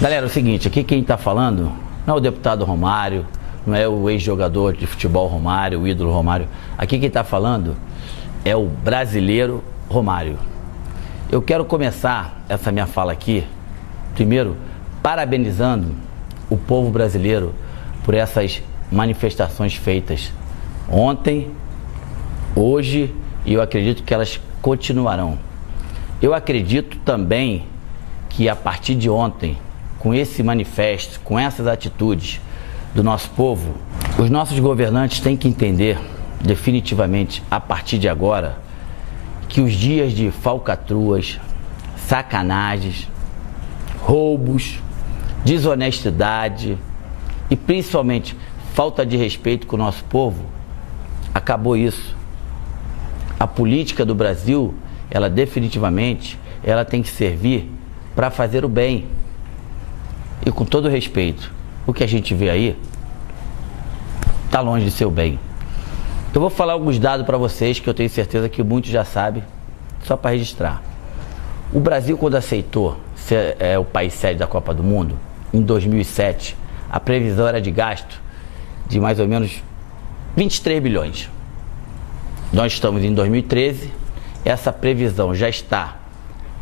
Galera, é o seguinte, aqui quem está falando não é o deputado Romário, não é o ex-jogador de futebol Romário, o ídolo Romário. Aqui quem está falando é o brasileiro Romário. Eu quero começar essa minha fala aqui, primeiro, parabenizando o povo brasileiro por essas manifestações feitas ontem, hoje, e eu acredito que elas continuarão. Eu acredito também que a partir de ontem, com esse manifesto, com essas atitudes do nosso povo, os nossos governantes têm que entender definitivamente, a partir de agora, que os dias de falcatruas, sacanagens, roubos, desonestidade e principalmente falta de respeito com o nosso povo, acabou isso. A política do Brasil, ela definitivamente, ela tem que servir para fazer o bem. E com todo respeito, o que a gente vê aí está longe de ser o bem. Eu vou falar alguns dados para vocês que eu tenho certeza que muitos já sabem, só para registrar. O Brasil, quando aceitou ser o país sede da Copa do Mundo, em 2007, a previsão era de gasto de mais ou menos 23 bilhões. Nós estamos em 2013, essa previsão já está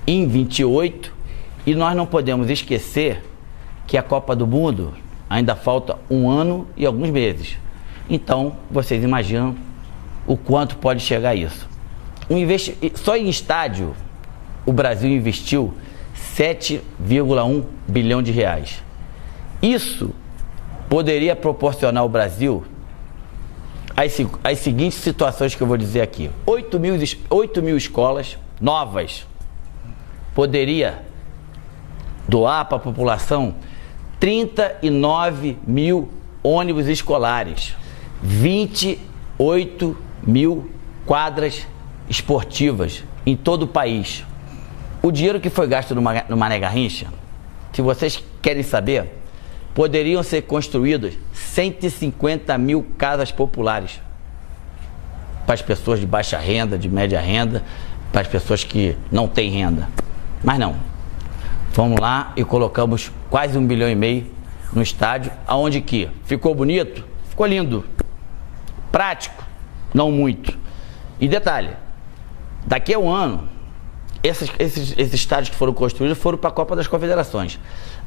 em 28 e nós não podemos esquecer que a Copa do Mundo ainda falta um ano e alguns meses. Então, vocês imaginam o quanto pode chegar isso. Só em estádio, o Brasil investiu 7,1 bilhão de reais. Isso poderia proporcionar ao Brasil as seguintes situações que eu vou dizer aqui. 8 mil escolas novas. Poderia doar para a população 39 mil ônibus escolares, 28 mil quadras esportivas em todo o país. O dinheiro que foi gasto no Mané Garrincha, se vocês querem saber, poderiam ser construídas 150 mil casas populares para as pessoas de baixa renda, de média renda, para as pessoas que não têm renda. Mas não. Vamos lá e colocamos quase 1,5 bilhão no estádio, aonde que ficou bonito, ficou lindo, prático, não muito. E detalhe, daqui a um ano, esses estádios que foram construídos foram para a Copa das Confederações.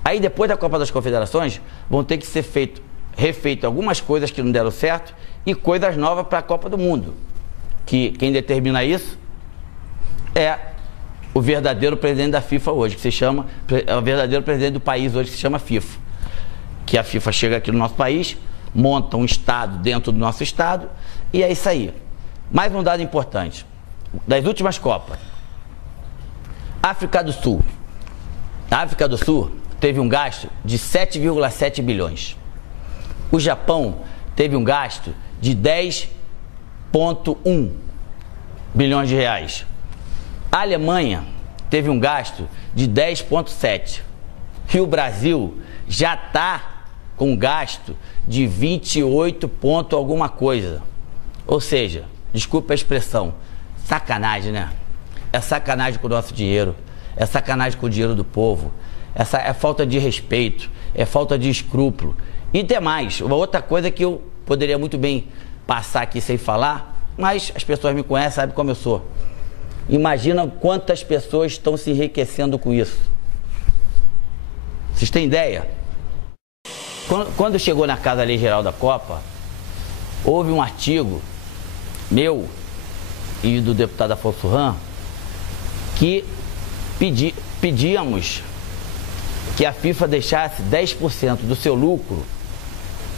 Aí depois da Copa das Confederações, vão ter que ser refeito algumas coisas que não deram certo e coisas novas para a Copa do Mundo. Que quem determina isso é o verdadeiro presidente da FIFA hoje, que se chama, é o verdadeiro presidente do país hoje, que se chama FIFA. Que a FIFA chega aqui no nosso país, monta um estado dentro do nosso estado e é isso aí. Mais um dado importante, das últimas Copas, África do Sul. A África do Sul teve um gasto de 7,7 bilhões. O Japão teve um gasto de 10,1 bilhões de reais. A Alemanha teve um gasto de 10,7. E o Brasil já está com um gasto de 28 ponto alguma coisa. Ou seja, desculpa a expressão, sacanagem, né? É sacanagem com o nosso dinheiro, é sacanagem com o dinheiro do povo, é falta de respeito, é falta de escrúpulo. E demais, uma outra coisa que eu poderia muito bem passar aqui sem falar, mas as pessoas me conhecem, sabem como eu sou. Imagina quantas pessoas estão se enriquecendo com isso. Vocês têm ideia? Quando chegou na Casa Lei Geral da Copa, houve um artigo meu e do deputado Afonso Ram que pedíamos que a FIFA deixasse 10% do seu lucro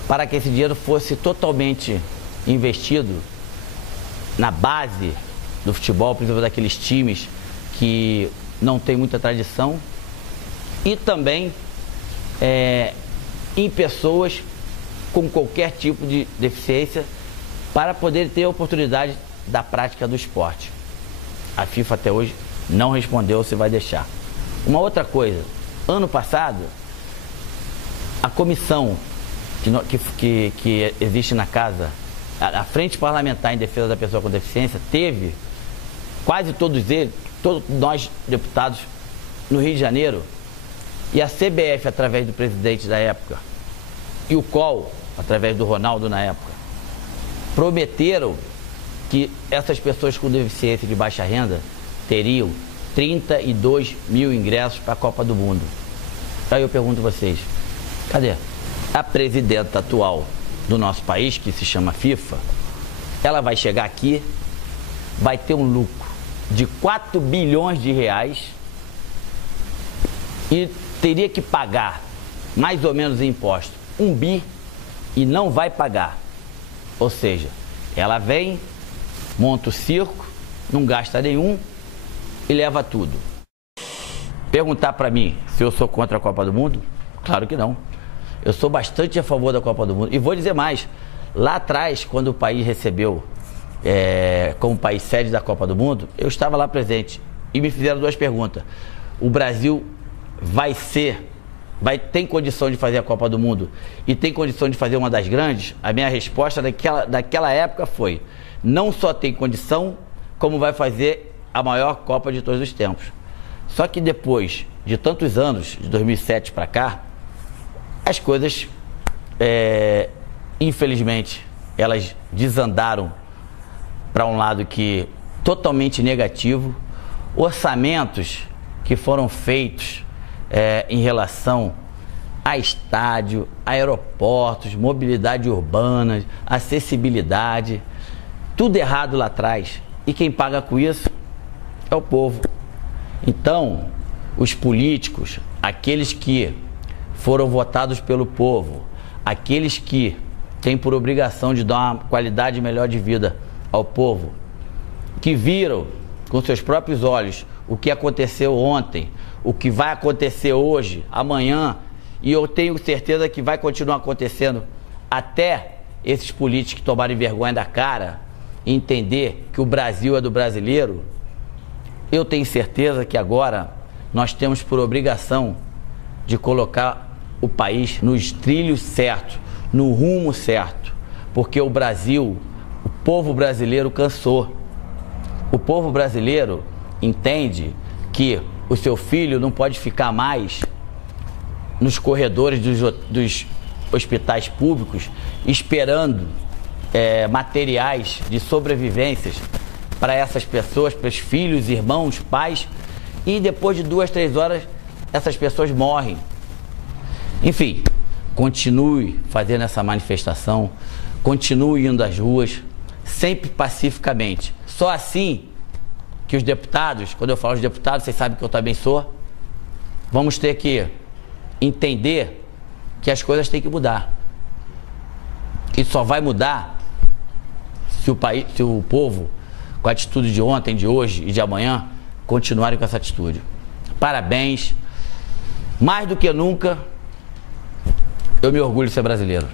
para que esse dinheiro fosse totalmente investido na base do futebol, principalmente daqueles times que não tem muita tradição, e também em pessoas com qualquer tipo de deficiência para poder ter a oportunidade da prática do esporte. A FIFA até hoje não respondeu se vai deixar. Uma outra coisa, ano passado, a comissão que existe na casa, a Frente Parlamentar em Defesa da Pessoa com Deficiência, teve quase todos nós deputados no Rio de Janeiro, E a CBF, através do presidente da época, e o COL, através do Ronaldo na época, prometeram que essas pessoas com deficiência de baixa renda teriam 32 mil ingressos para a Copa do Mundo. Aí eu pergunto a vocês, cadê? A presidenta atual do nosso país, que se chama FIFA, ela vai chegar aqui, vai ter um lucro de 4 bilhões de reais e teria que pagar mais ou menos em imposto 1 bi e não vai pagar. Ou seja, ela vem, monta o circo, não gasta nenhum e leva tudo. Perguntar para mim se eu sou contra a Copa do Mundo? Claro que não. Eu sou bastante a favor da Copa do Mundo. E vou dizer mais, lá atrás, quando o país recebeu como país sede da Copa do Mundo, eu estava lá presente e me fizeram 2 perguntas. O Brasil tem condição de fazer a Copa do Mundo e tem condição de fazer uma das grandes? A minha resposta daquela época foi: não só tem condição, como vai fazer a maior Copa de todos os tempos. Só que depois de tantos anos, de 2007 para cá, as coisas, infelizmente, elas desandaram para um lado que totalmente negativo. Orçamentos que foram feitos em relação a estádio, aeroportos, mobilidade urbana, acessibilidade, tudo errado lá atrás. E quem paga com isso é o povo. Então, os políticos, aqueles que foram votados pelo povo, aqueles que têm por obrigação de dar uma qualidade melhor de vida ao povo, que viram com seus próprios olhos o que aconteceu ontem, o que vai acontecer hoje, amanhã, e eu tenho certeza que vai continuar acontecendo até esses políticos tomarem vergonha da cara e entender que o Brasil é do brasileiro. Eu tenho certeza que agora nós temos por obrigação de colocar o país nos trilhos certos, no rumo certo, porque o Brasil, o povo brasileiro cansou. O povo brasileiro entende que o seu filho não pode ficar mais nos corredores dos hospitais públicos esperando materiais de sobrevivências para essas pessoas, para os filhos, irmãos, pais, e depois de 2, 3 horas essas pessoas morrem. Enfim, continue fazendo essa manifestação, continue indo às ruas, sempre pacificamente. Só assim que os deputados, quando eu falo os deputados, vocês sabem que eu também sou, vamos ter que entender que as coisas têm que mudar. E só vai mudar se o povo, com a atitude de ontem, de hoje e de amanhã, continuarem com essa atitude. Parabéns. Mais do que nunca, eu me orgulho de ser brasileiro.